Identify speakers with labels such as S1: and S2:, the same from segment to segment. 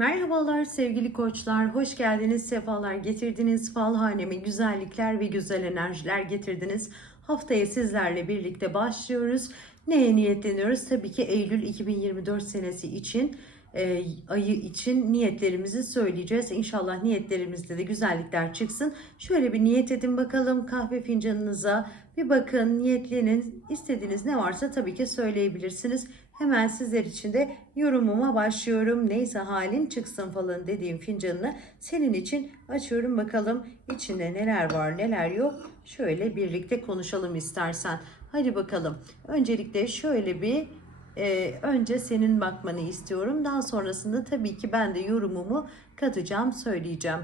S1: Merhabalar sevgili koçlar, hoş geldiniz, sefalar getirdiniz. Fal haneme güzellikler ve güzel enerjiler getirdiniz. Haftaya sizlerle birlikte başlıyoruz. Neye niyetleniyoruz? Tabii ki Eylül 2024 senesi için, e, ayı için niyetlerimizi söyleyeceğiz. İnşallah niyetlerimizde de güzellikler çıksın. Şöyle bir niyet edin bakalım kahve fincanınıza. Bir bakın, niyetlenin. İstediğiniz ne varsa tabii ki söyleyebilirsiniz. Hemen sizler için de yorumuma başlıyorum. Neyse halin çıksın falan dediğim fincanını senin için açıyorum bakalım içinde neler var neler yok. Şöyle birlikte konuşalım istersen. Hadi bakalım. Öncelikle şöyle bir e, önce senin bakmanı istiyorum. Daha sonrasında tabii ki ben de yorumumu katacağım, söyleyeceğim.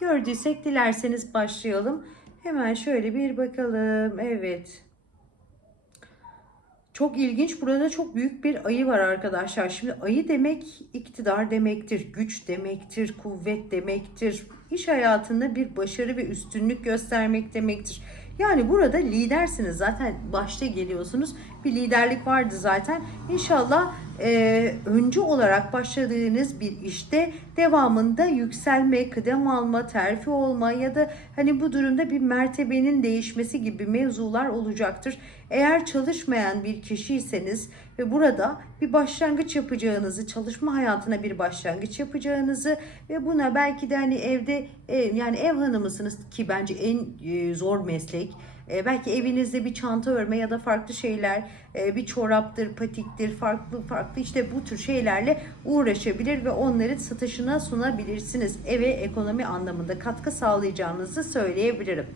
S1: Gördüysek dilerseniz başlayalım. Hemen şöyle bir bakalım. Evet. Çok ilginç. Burada çok büyük bir ayı var arkadaşlar. Şimdi ayı demek iktidar demektir, güç demektir, kuvvet demektir. İş hayatında bir başarı ve üstünlük göstermek demektir. Yani burada lidersiniz zaten başta geliyorsunuz. Bir liderlik vardı zaten. İnşallah e, öncü olarak başladığınız bir işte devamında yükselme, kıdem alma, terfi olma ya da hani bu durumda bir mertebenin değişmesi gibi mevzular olacaktır. Eğer çalışmayan bir kişiyseniz ve burada bir başlangıç yapacağınızı, çalışma hayatına bir başlangıç yapacağınızı ve buna belki de hani evde yani ev hanımısınız ki bence en e, zor meslek. E, belki evinizde bir çanta örme ya da farklı şeyler, e, bir çoraptır, patiktir, farklı farklı işte bu tür şeylerle uğraşabilir ve onları satışına sunabilirsiniz. Eve ekonomi anlamında katkı sağlayacağınızı söyleyebilirim.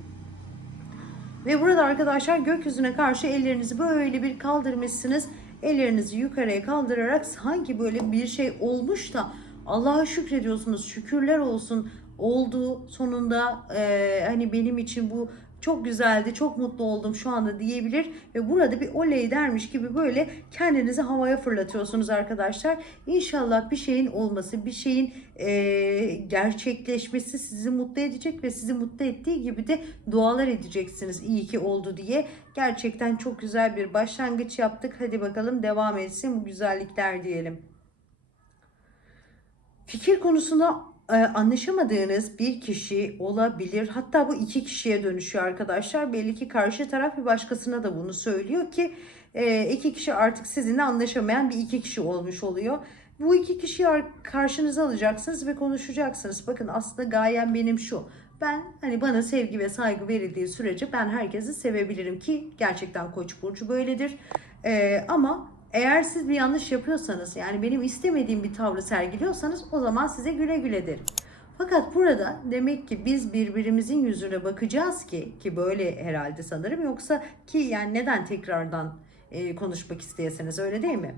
S1: Ve burada arkadaşlar gökyüzüne karşı ellerinizi böyle bir kaldırmışsınız. Ellerinizi yukarıya kaldırarak sanki böyle bir şey olmuş da Allah'a şükrediyorsunuz. Şükürler olsun oldu sonunda e, hani benim için bu çok güzeldi, çok mutlu oldum şu anda diyebilir ve burada bir oley dermiş gibi böyle kendinizi havaya fırlatıyorsunuz arkadaşlar. İnşallah bir şeyin olması, bir şeyin e, gerçekleşmesi sizi mutlu edecek ve sizi mutlu ettiği gibi de dualar edeceksiniz iyi ki oldu diye. Gerçekten çok güzel bir başlangıç yaptık. Hadi bakalım devam etsin bu güzellikler diyelim. Fikir konusunda anlaşamadığınız bir kişi olabilir. Hatta bu iki kişiye dönüşüyor arkadaşlar. Belli ki karşı taraf bir başkasına da bunu söylüyor ki e, iki kişi artık sizinle anlaşamayan bir iki kişi olmuş oluyor. Bu iki kişiyi karşınıza alacaksınız ve konuşacaksınız. Bakın aslında gayem benim şu. Ben hani bana sevgi ve saygı verildiği sürece ben herkesi sevebilirim ki gerçekten Koç burcu böyledir. Ee, ama eğer siz bir yanlış yapıyorsanız yani benim istemediğim bir tavrı sergiliyorsanız o zaman size güle güle derim. Fakat burada demek ki biz birbirimizin yüzüne bakacağız ki ki böyle herhalde sanırım yoksa ki yani neden tekrardan e, konuşmak isteyesiniz öyle değil mi?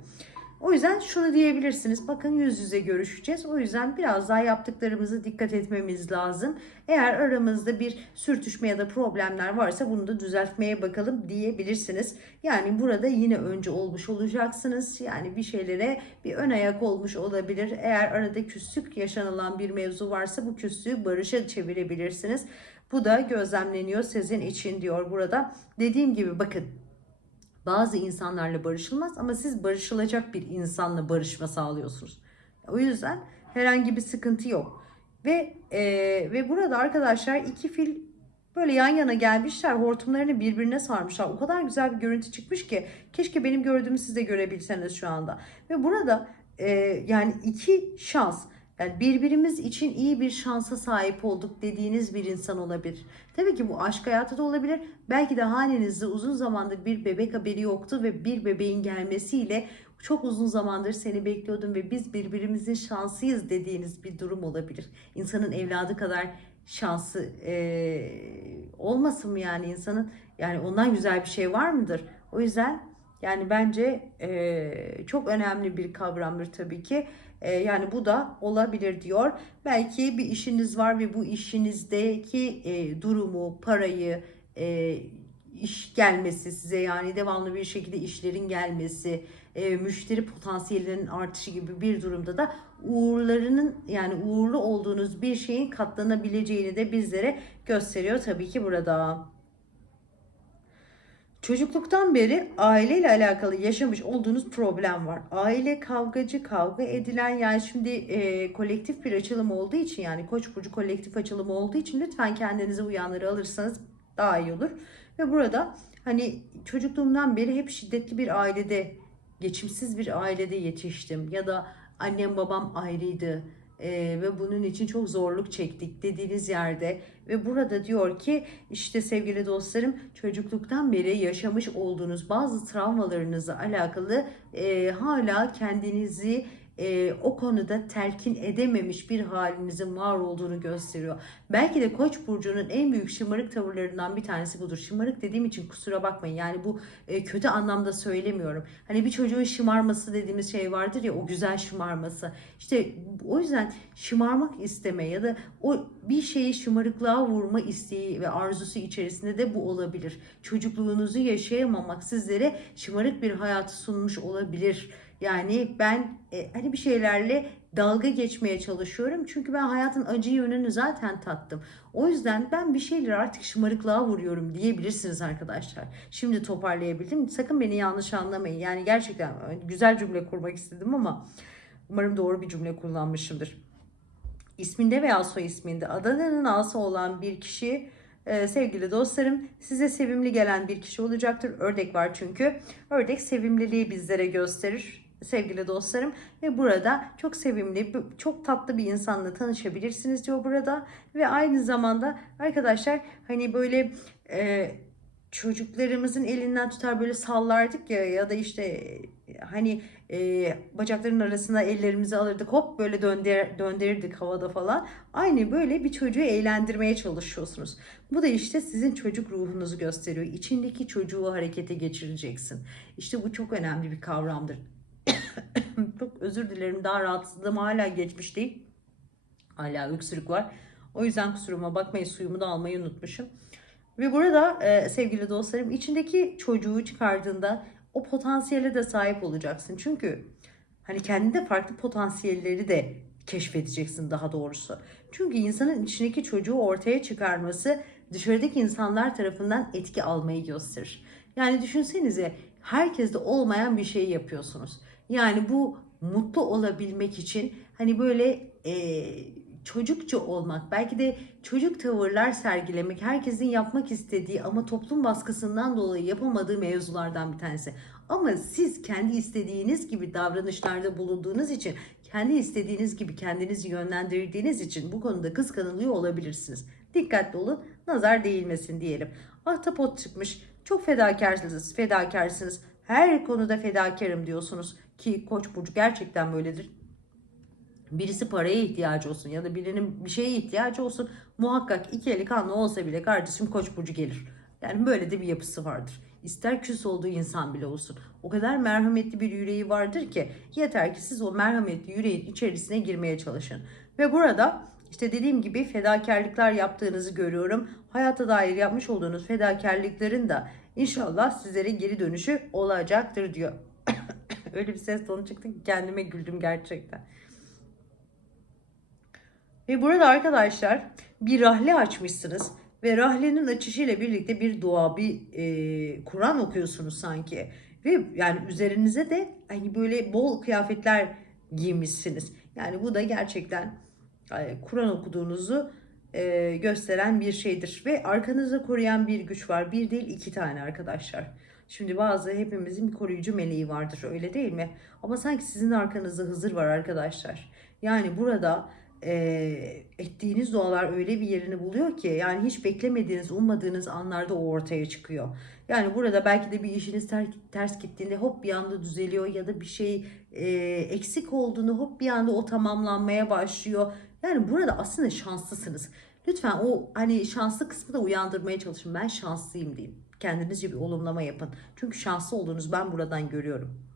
S1: O yüzden şunu diyebilirsiniz. Bakın yüz yüze görüşeceğiz. O yüzden biraz daha yaptıklarımızı dikkat etmemiz lazım. Eğer aramızda bir sürtüşme ya da problemler varsa bunu da düzeltmeye bakalım diyebilirsiniz. Yani burada yine önce olmuş olacaksınız. Yani bir şeylere bir ön ayak olmuş olabilir. Eğer arada küslük yaşanılan bir mevzu varsa bu küslüğü barışa çevirebilirsiniz. Bu da gözlemleniyor sizin için diyor burada. Dediğim gibi bakın bazı insanlarla barışılmaz ama siz barışılacak bir insanla barışma sağlıyorsunuz. O yüzden herhangi bir sıkıntı yok. Ve e, ve burada arkadaşlar iki fil böyle yan yana gelmişler. Hortumlarını birbirine sarmışlar. O kadar güzel bir görüntü çıkmış ki keşke benim gördüğümü siz de görebilseniz şu anda. Ve burada e, yani iki şans yani birbirimiz için iyi bir şansa sahip olduk dediğiniz bir insan olabilir. Tabii ki bu aşk hayatı da olabilir. Belki de hanenizde uzun zamandır bir bebek haberi yoktu ve bir bebeğin gelmesiyle çok uzun zamandır seni bekliyordum ve biz birbirimizin şansıyız dediğiniz bir durum olabilir. İnsanın evladı kadar şansı e, olmasın mı yani insanın yani ondan güzel bir şey var mıdır? O yüzden yani bence e, çok önemli bir kavramdır tabii ki. E, yani bu da olabilir diyor. Belki bir işiniz var ve bu işinizdeki e, durumu, parayı, e, iş gelmesi size yani devamlı bir şekilde işlerin gelmesi, e, müşteri potansiyelinin artışı gibi bir durumda da uğurlarının yani uğurlu olduğunuz bir şeyin katlanabileceğini de bizlere gösteriyor tabii ki burada. Çocukluktan beri aileyle alakalı yaşamış olduğunuz problem var. Aile kavgacı, kavga edilen yani şimdi e, kolektif bir açılım olduğu için yani Koç burcu kolektif açılımı olduğu için lütfen kendinize uyanları alırsanız daha iyi olur. Ve burada hani çocukluğumdan beri hep şiddetli bir ailede, geçimsiz bir ailede yetiştim ya da annem babam ayrıydı. Ee, ve bunun için çok zorluk çektik dediğiniz yerde ve burada diyor ki işte sevgili dostlarım çocukluktan beri yaşamış olduğunuz bazı travmalarınızla alakalı e, hala kendinizi e, o konuda telkin edememiş bir halinizin var olduğunu gösteriyor. Belki de Koç burcunun en büyük şımarık tavırlarından bir tanesi budur. Şımarık dediğim için kusura bakmayın. Yani bu e, kötü anlamda söylemiyorum. Hani bir çocuğun şımarması dediğimiz şey vardır ya o güzel şımarması. İşte o yüzden şımarmak isteme ya da o bir şeyi şımarıklığa vurma isteği ve arzusu içerisinde de bu olabilir. Çocukluğunuzu yaşayamamak sizlere şımarık bir hayatı sunmuş olabilir. Yani ben e, hani bir şeylerle dalga geçmeye çalışıyorum. Çünkü ben hayatın acı yönünü zaten tattım. O yüzden ben bir şeyleri artık şımarıklığa vuruyorum diyebilirsiniz arkadaşlar. Şimdi toparlayabildim. Sakın beni yanlış anlamayın. Yani gerçekten güzel cümle kurmak istedim ama umarım doğru bir cümle kullanmışımdır. İsminde veya soy isminde Adana'nın ası olan bir kişi ee, sevgili dostlarım size sevimli gelen bir kişi olacaktır. Ördek var çünkü. Ördek sevimliliği bizlere gösterir sevgili dostlarım. Ve burada çok sevimli, çok tatlı bir insanla tanışabilirsiniz diyor burada. Ve aynı zamanda arkadaşlar hani böyle e, çocuklarımızın elinden tutar böyle sallardık ya ya da işte hani e, bacakların arasına ellerimizi alırdık hop böyle dönder, döndürürdük havada falan. Aynı böyle bir çocuğu eğlendirmeye çalışıyorsunuz. Bu da işte sizin çocuk ruhunuzu gösteriyor. İçindeki çocuğu harekete geçireceksin. İşte bu çok önemli bir kavramdır. çok özür dilerim daha rahatsızlığım hala geçmiş değil. Hala öksürük var. O yüzden kusuruma bakmayın suyumu da almayı unutmuşum. Ve burada e, sevgili dostlarım içindeki çocuğu çıkardığında o potansiyele de sahip olacaksın. Çünkü hani kendinde farklı potansiyelleri de keşfedeceksin daha doğrusu. Çünkü insanın içindeki çocuğu ortaya çıkarması dışarıdaki insanlar tarafından etki almayı gösterir. Yani düşünsenize herkeste olmayan bir şey yapıyorsunuz. Yani bu mutlu olabilmek için hani böyle e, çocukça olmak, belki de çocuk tavırlar sergilemek herkesin yapmak istediği ama toplum baskısından dolayı yapamadığı mevzulardan bir tanesi. Ama siz kendi istediğiniz gibi davranışlarda bulunduğunuz için, kendi istediğiniz gibi kendinizi yönlendirdiğiniz için bu konuda kıskanılıyor olabilirsiniz. Dikkatli olun, nazar değilmesin diyelim. Ahtapot çıkmış, çok fedakarsınız, fedakarsınız. Her konuda fedakarım diyorsunuz ki Koç burcu gerçekten böyledir birisi paraya ihtiyacı olsun ya da birinin bir şeye ihtiyacı olsun muhakkak iki eli kanlı olsa bile kardeşim koç burcu gelir. Yani böyle de bir yapısı vardır. İster küs olduğu insan bile olsun. O kadar merhametli bir yüreği vardır ki yeter ki siz o merhametli yüreğin içerisine girmeye çalışın. Ve burada işte dediğim gibi fedakarlıklar yaptığınızı görüyorum. Hayata dair yapmış olduğunuz fedakarlıkların da inşallah sizlere geri dönüşü olacaktır diyor. Öyle bir ses tonu çıktı ki kendime güldüm gerçekten. Ve burada arkadaşlar bir rahle açmışsınız ve rahlenin açışıyla birlikte bir dua, bir e, Kur'an okuyorsunuz sanki. Ve yani üzerinize de hani böyle bol kıyafetler giymişsiniz. Yani bu da gerçekten e, Kur'an okuduğunuzu e, gösteren bir şeydir. Ve arkanızda koruyan bir güç var. Bir değil iki tane arkadaşlar. Şimdi bazı hepimizin bir koruyucu meleği vardır öyle değil mi? Ama sanki sizin arkanızda Hızır var arkadaşlar. Yani burada e, ettiğiniz dualar öyle bir yerini buluyor ki yani hiç beklemediğiniz, ummadığınız anlarda o ortaya çıkıyor. Yani burada belki de bir işiniz ter, ters gittiğinde hop bir anda düzeliyor ya da bir şey e, eksik olduğunu hop bir anda o tamamlanmaya başlıyor. Yani burada aslında şanslısınız. Lütfen o hani şanslı kısmı da uyandırmaya çalışın. Ben şanslıyım diyeyim. Kendinizce bir olumlama yapın. Çünkü şanslı olduğunuz ben buradan görüyorum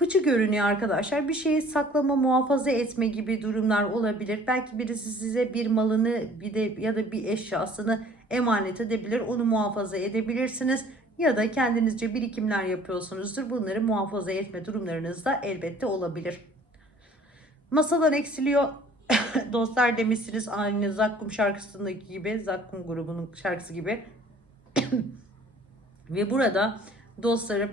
S1: fıçı görünüyor arkadaşlar. Bir şeyi saklama, muhafaza etme gibi durumlar olabilir. Belki birisi size bir malını bir de ya da bir eşyasını emanet edebilir. Onu muhafaza edebilirsiniz. Ya da kendinizce birikimler yapıyorsunuzdur. Bunları muhafaza etme durumlarınız da elbette olabilir. Masadan eksiliyor. Dostlar demişsiniz aynı Zakkum şarkısındaki gibi. Zakkum grubunun şarkısı gibi. Ve burada dostlarım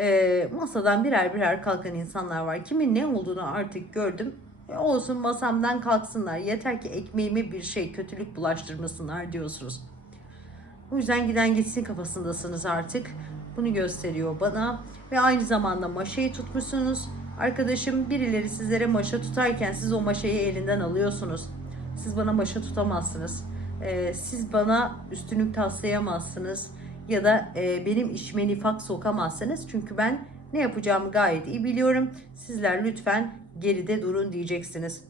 S1: e, masadan birer birer kalkan insanlar var. Kimin ne olduğunu artık gördüm. E, olsun masamdan kalksınlar. Yeter ki ekmeğime bir şey kötülük bulaştırmasınlar diyorsunuz. O yüzden giden gitsin kafasındasınız artık. Bunu gösteriyor bana. Ve aynı zamanda maşayı tutmuşsunuz. Arkadaşım birileri sizlere maşa tutarken siz o maşayı elinden alıyorsunuz. Siz bana maşa tutamazsınız. Ee, siz bana üstünlük taslayamazsınız. Ya da e, benim işime nifak sokamazsınız. Çünkü ben ne yapacağımı gayet iyi biliyorum. Sizler lütfen geride durun diyeceksiniz.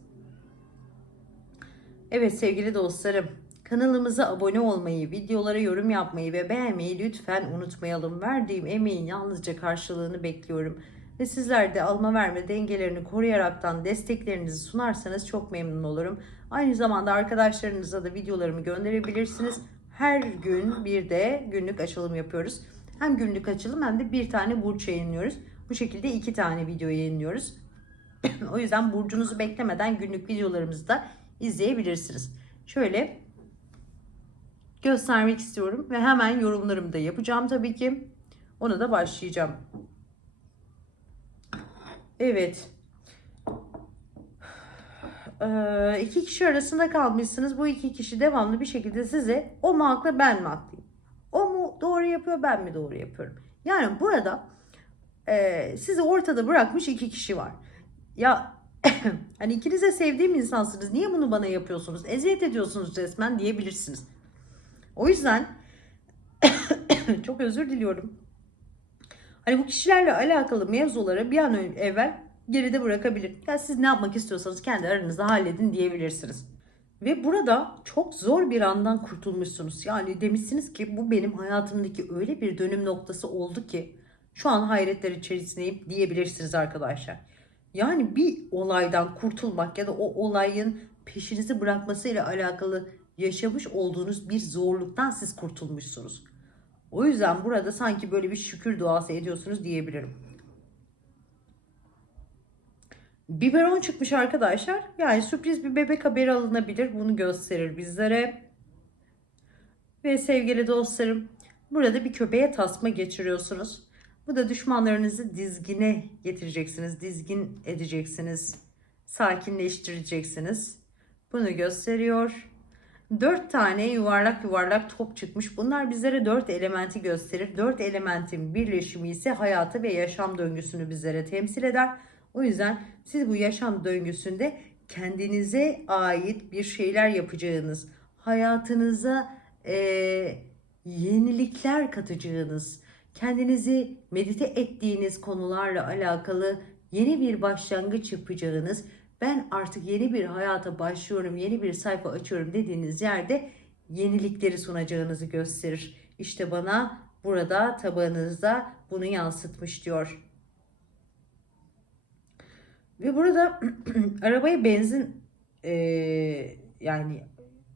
S1: Evet sevgili dostlarım, kanalımıza abone olmayı, videolara yorum yapmayı ve beğenmeyi lütfen unutmayalım. Verdiğim emeğin yalnızca karşılığını bekliyorum. Ve sizler de alma verme dengelerini koruyaraktan desteklerinizi sunarsanız çok memnun olurum. Aynı zamanda arkadaşlarınıza da videolarımı gönderebilirsiniz. Her gün bir de günlük açılım yapıyoruz. Hem günlük açılım hem de bir tane burç yayınlıyoruz. Bu şekilde iki tane video yayınlıyoruz. o yüzden burcunuzu beklemeden günlük videolarımızı da izleyebilirsiniz. Şöyle göstermek istiyorum ve hemen yorumlarımı da yapacağım tabii ki. Ona da başlayacağım. Evet. Ee, iki kişi arasında kalmışsınız. Bu iki kişi devamlı bir şekilde size o mu haklı ben mi haklıyım? O mu doğru yapıyor ben mi doğru yapıyorum? Yani burada e, sizi ortada bırakmış iki kişi var. Ya hani ikiniz de sevdiğim insansınız. Niye bunu bana yapıyorsunuz? Eziyet ediyorsunuz resmen diyebilirsiniz. O yüzden çok özür diliyorum. Hani bu kişilerle alakalı mevzuları bir an evvel geride bırakabilir. Ya siz ne yapmak istiyorsanız kendi aranızda halledin diyebilirsiniz. Ve burada çok zor bir andan kurtulmuşsunuz. Yani demişsiniz ki bu benim hayatımdaki öyle bir dönüm noktası oldu ki şu an hayretler içerisindeyim diyebilirsiniz arkadaşlar. Yani bir olaydan kurtulmak ya da o olayın peşinizi bırakmasıyla alakalı yaşamış olduğunuz bir zorluktan siz kurtulmuşsunuz. O yüzden burada sanki böyle bir şükür duası ediyorsunuz diyebilirim. Biberon çıkmış arkadaşlar. Yani sürpriz bir bebek haberi alınabilir. Bunu gösterir bizlere. Ve sevgili dostlarım burada bir köpeğe tasma geçiriyorsunuz. Bu da düşmanlarınızı dizgine getireceksiniz. Dizgin edeceksiniz. Sakinleştireceksiniz. Bunu gösteriyor. Dört tane yuvarlak yuvarlak top çıkmış. Bunlar bizlere dört elementi gösterir. Dört elementin birleşimi ise hayatı ve yaşam döngüsünü bizlere temsil eder. O yüzden siz bu yaşam döngüsünde kendinize ait bir şeyler yapacağınız, hayatınıza eee, yenilikler katacağınız, kendinizi medite ettiğiniz konularla alakalı yeni bir başlangıç yapacağınız, ben artık yeni bir hayata başlıyorum, yeni bir sayfa açıyorum dediğiniz yerde yenilikleri sunacağınızı gösterir. İşte bana burada tabağınızda bunu yansıtmış diyor. Ve burada arabaya benzin eee, yani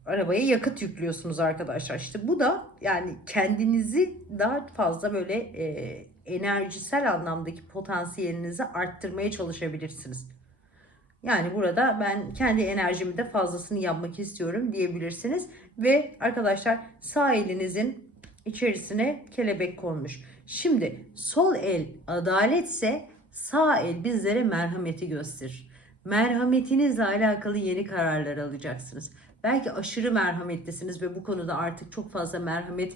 S1: arabaya yakıt yüklüyorsunuz arkadaşlar. İşte bu da yani kendinizi daha fazla böyle eee, enerjisel anlamdaki potansiyelinizi arttırmaya çalışabilirsiniz. Yani burada ben kendi enerjimi de fazlasını yapmak istiyorum diyebilirsiniz. Ve arkadaşlar sağ elinizin içerisine kelebek konmuş. Şimdi sol el adaletse sağ el bizlere merhameti gösterir. Merhametinizle alakalı yeni kararlar alacaksınız. Belki aşırı merhametlisiniz ve bu konuda artık çok fazla merhamet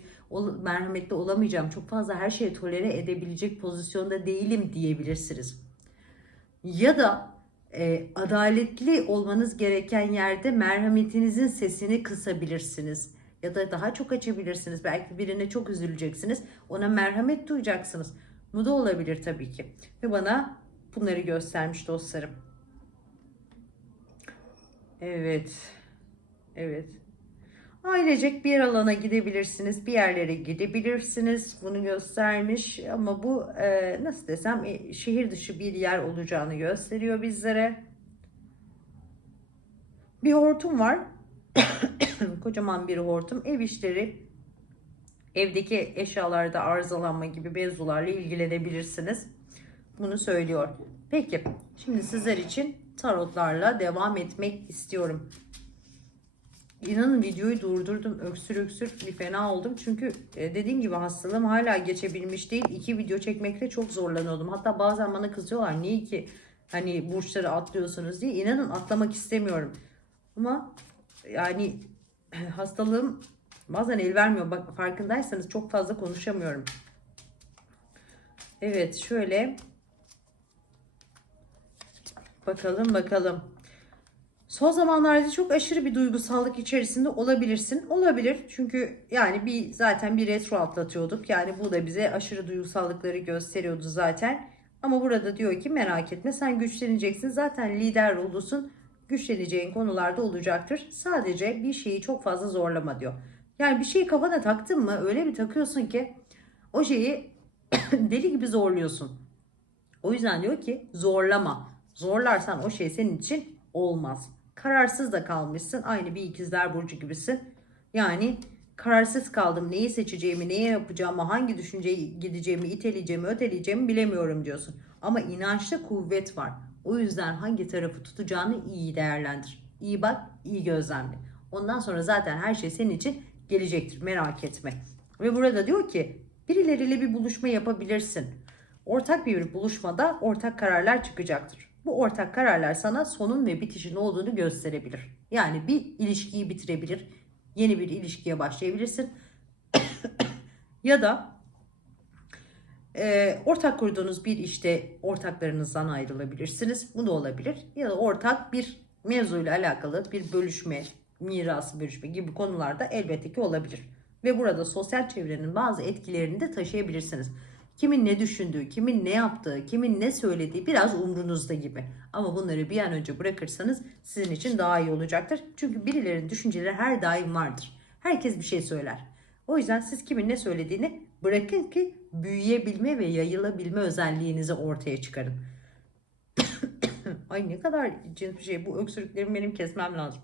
S1: merhametli olamayacağım. Çok fazla her şeyi tolere edebilecek pozisyonda değilim diyebilirsiniz. Ya da e, adaletli olmanız gereken yerde merhametinizin sesini kısabilirsiniz. Ya da daha çok açabilirsiniz. Belki birine çok üzüleceksiniz. Ona merhamet duyacaksınız. Bu da olabilir tabii ki. Ve bana bunları göstermiş dostlarım. Evet. Evet. Ailecek bir alana gidebilirsiniz, bir yerlere gidebilirsiniz. Bunu göstermiş ama bu e, nasıl desem e, şehir dışı bir yer olacağını gösteriyor bizlere. Bir hortum var. Kocaman bir hortum. Ev işleri, evdeki eşyalarda arızalanma gibi mevzularla ilgilenebilirsiniz. Bunu söylüyor. Peki, şimdi sizler için tarotlarla devam etmek istiyorum. İnanın videoyu durdurdum. Öksür öksür bir fena oldum. Çünkü e, dediğim gibi hastalığım hala geçebilmiş değil. İki video çekmekte çok zorlanıyordum. Hatta bazen bana kızıyorlar. Niye ki hani burçları atlıyorsunuz diye. İnanın atlamak istemiyorum. Ama yani hastalığım bazen el vermiyor. Bak farkındaysanız çok fazla konuşamıyorum. Evet şöyle bakalım bakalım. Son zamanlarda çok aşırı bir duygusallık içerisinde olabilirsin. Olabilir. Çünkü yani bir zaten bir retro atlatıyorduk. Yani bu da bize aşırı duygusallıkları gösteriyordu zaten. Ama burada diyor ki merak etme sen güçleneceksin. Zaten lider rolusun. Güçleneceğin konularda olacaktır. Sadece bir şeyi çok fazla zorlama diyor. Yani bir şeyi kafana taktın mı öyle bir takıyorsun ki o şeyi deli gibi zorluyorsun. O yüzden diyor ki zorlama. Zorlarsan o şey senin için olmaz. Kararsız da kalmışsın. Aynı bir ikizler burcu gibisin. Yani kararsız kaldım. Neyi seçeceğimi, neye yapacağımı, hangi düşünceye gideceğimi, iteleyeceğimi, öteleyeceğimi bilemiyorum diyorsun. Ama inançta kuvvet var. O yüzden hangi tarafı tutacağını iyi değerlendir. İyi bak, iyi gözlemle. Ondan sonra zaten her şey senin için gelecektir. Merak etme. Ve burada diyor ki birileriyle bir buluşma yapabilirsin. Ortak bir buluşmada ortak kararlar çıkacaktır. Bu ortak kararlar sana sonun ve bitişin olduğunu gösterebilir. Yani bir ilişkiyi bitirebilir, yeni bir ilişkiye başlayabilirsin. ya da e, ortak kurduğunuz bir işte ortaklarınızdan ayrılabilirsiniz. Bu da olabilir. Ya da ortak bir mevzuyla alakalı bir bölüşme, miras bölüşme gibi konularda elbette ki olabilir. Ve burada sosyal çevrenin bazı etkilerini de taşıyabilirsiniz. Kimin ne düşündüğü, kimin ne yaptığı, kimin ne söylediği biraz umrunuzda gibi. Ama bunları bir an önce bırakırsanız sizin için daha iyi olacaktır. Çünkü birilerinin düşünceleri her daim vardır. Herkes bir şey söyler. O yüzden siz kimin ne söylediğini bırakın ki büyüyebilme ve yayılabilme özelliğinizi ortaya çıkarın. Ay ne kadar cins bir şey. Bu öksürüklerimi benim kesmem lazım.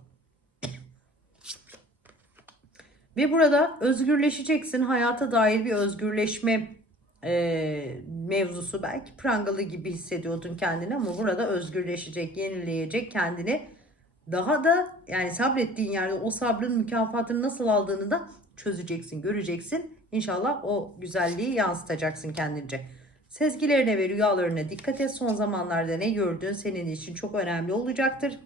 S1: Ve burada özgürleşeceksin. Hayata dair bir özgürleşme e, mevzusu. Belki prangalı gibi hissediyordun kendini ama burada özgürleşecek, yenileyecek kendini. Daha da yani sabrettiğin yerde o sabrın mükafatını nasıl aldığını da çözeceksin, göreceksin. İnşallah o güzelliği yansıtacaksın kendince. Sezgilerine ve rüyalarına dikkat et. Son zamanlarda ne gördüğün senin için çok önemli olacaktır.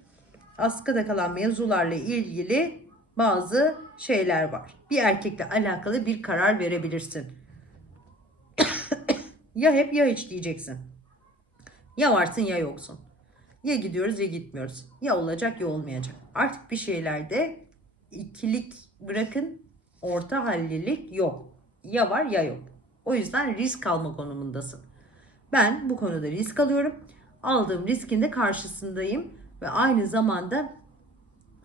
S1: Askıda kalan mevzularla ilgili bazı şeyler var. Bir erkekle alakalı bir karar verebilirsin. Ya hep ya hiç diyeceksin. Ya varsın ya yoksun. Ya gidiyoruz ya gitmiyoruz. Ya olacak ya olmayacak. Artık bir şeylerde ikilik bırakın orta hallilik yok. Ya var ya yok. O yüzden risk alma konumundasın. Ben bu konuda risk alıyorum. Aldığım riskin de karşısındayım ve aynı zamanda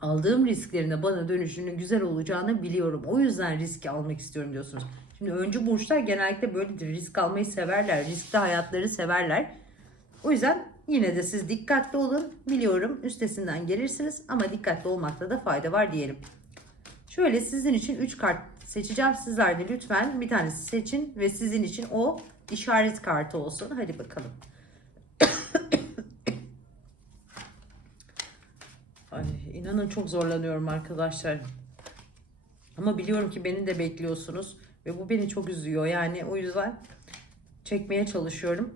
S1: aldığım risklerine bana dönüşünün güzel olacağını biliyorum. O yüzden riski almak istiyorum diyorsunuz. Şimdi öncü burçlar genellikle böyledir. Risk almayı severler. Riskli hayatları severler. O yüzden yine de siz dikkatli olun. Biliyorum üstesinden gelirsiniz ama dikkatli olmakta da fayda var diyelim. Şöyle sizin için 3 kart seçeceğim. Sizler de lütfen bir tanesi seçin ve sizin için o işaret kartı olsun. Hadi bakalım. Ay, inanın çok zorlanıyorum arkadaşlar. Ama biliyorum ki beni de bekliyorsunuz. Ve bu beni çok üzüyor. Yani o yüzden çekmeye çalışıyorum.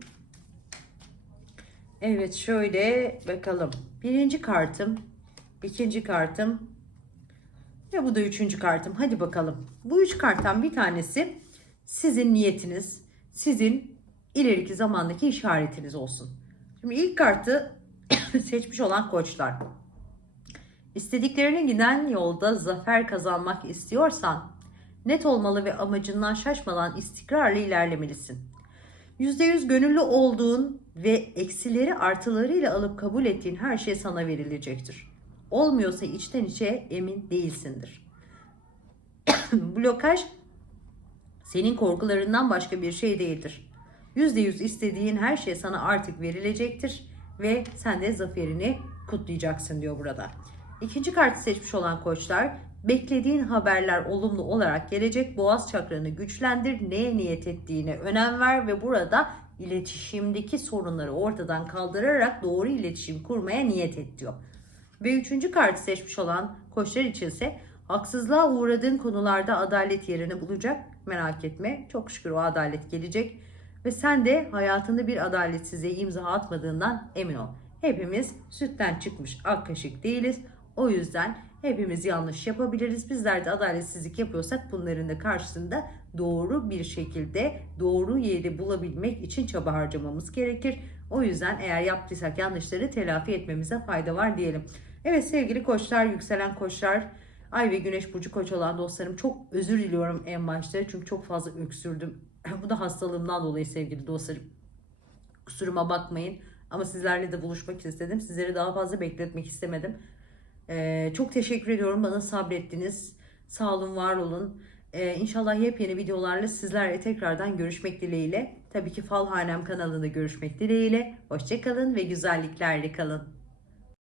S1: Evet şöyle bakalım. Birinci kartım. ikinci kartım. Ve bu da üçüncü kartım. Hadi bakalım. Bu üç karttan bir tanesi sizin niyetiniz. Sizin ileriki zamandaki işaretiniz olsun. Şimdi ilk kartı seçmiş olan koçlar. İstediklerine giden yolda zafer kazanmak istiyorsan net olmalı ve amacından şaşmadan istikrarla ilerlemelisin. %100 gönüllü olduğun ve eksileri artılarıyla alıp kabul ettiğin her şey sana verilecektir. Olmuyorsa içten içe emin değilsindir. Blokaj senin korkularından başka bir şey değildir. %100 istediğin her şey sana artık verilecektir ve sen de zaferini kutlayacaksın diyor burada. İkinci kartı seçmiş olan koçlar beklediğin haberler olumlu olarak gelecek boğaz çakranı güçlendir neye niyet ettiğine önem ver ve burada iletişimdeki sorunları ortadan kaldırarak doğru iletişim kurmaya niyet et diyor. Ve üçüncü kartı seçmiş olan koçlar için ise haksızlığa uğradığın konularda adalet yerini bulacak. Merak etme. Çok şükür o adalet gelecek. Ve sen de hayatında bir adaletsizliğe imza atmadığından emin ol. Hepimiz sütten çıkmış ak kaşık değiliz. O yüzden hepimiz yanlış yapabiliriz. Bizler de adaletsizlik yapıyorsak bunların da karşısında doğru bir şekilde doğru yeri bulabilmek için çaba harcamamız gerekir. O yüzden eğer yaptıysak yanlışları telafi etmemize fayda var diyelim. Evet sevgili koçlar, yükselen koçlar, ay ve güneş burcu koç olan dostlarım çok özür diliyorum en başta. Çünkü çok fazla öksürdüm. Bu da hastalığımdan dolayı sevgili dostlarım. Kusuruma bakmayın. Ama sizlerle de buluşmak istedim. Sizleri daha fazla bekletmek istemedim. Ee, çok teşekkür ediyorum. Bana sabrettiniz. Sağ olun, var olun. Ee, inşallah yepyeni videolarla sizlerle tekrardan görüşmek dileğiyle. Tabii ki Falhanem kanalında görüşmek dileğiyle. Hoşçakalın ve güzelliklerle kalın.